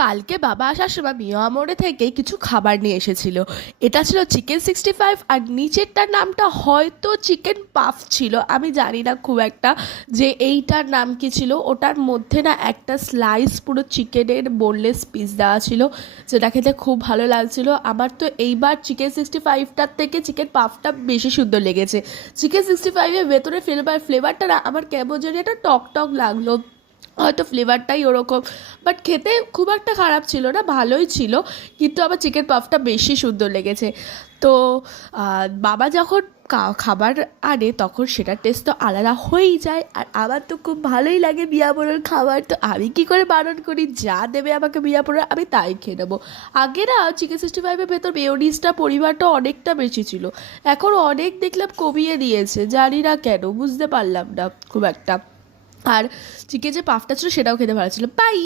কালকে বাবা আসার সময় মিয়ামোড়ে থেকে কিছু খাবার নিয়ে এসেছিল। এটা ছিল চিকেন 65, আর নিচেরটার নামটা হয়তো চিকেন পাফ ছিল, আমি জানি না খুব একটা যে এইটার নাম কি ছিল। ওটার মধ্যে না একটা স্লাইস পুরো চিকেনের বোনলেস পিস দেওয়া ছিল, যেটা খেতে খুব ভালো লাগছিল। আমার তো এইবার চিকেন 65টার থেকে চিকেন পাফটা বেশি সুন্দর লেগেছে। চিকেন 65-এর ভেতরে ফ্লেভারটা না আমার কেমন জানি একটা টক টক লাগলো, হয়তো ফ্লেভারটাই ওরকম, বাট খেতে খুব একটা খারাপ ছিল না, ভালোই ছিল। কিন্তু আমার চিকেন পাফটা বেশি সুন্দর লেগেছে। তো বাবা যখন খাবার আনে তখন সেটার টেস্ট তো আলাদা হয়েই যায়, আর আমার তো খুব ভালোই লাগে মিয়ামোড়ের খাবার। তো আমি কী করে বারণ করি, যা দেবে আমাকে মিয়ামোড়ে আমি তাই খেয়ে নেবো। আগে না চিকেন 65-এর ভেতর মেয়োনিজটা পরিমাণটা অনেকটা বেশি ছিল, এখন অনেক দেখলাম কমিয়ে দিয়েছে, জানি না কেন, বুঝতে পারলাম না খুব একটা। আর চিকেন যে পাফটা ছিল সেটাও খেতে ভালো ছিল। বাই।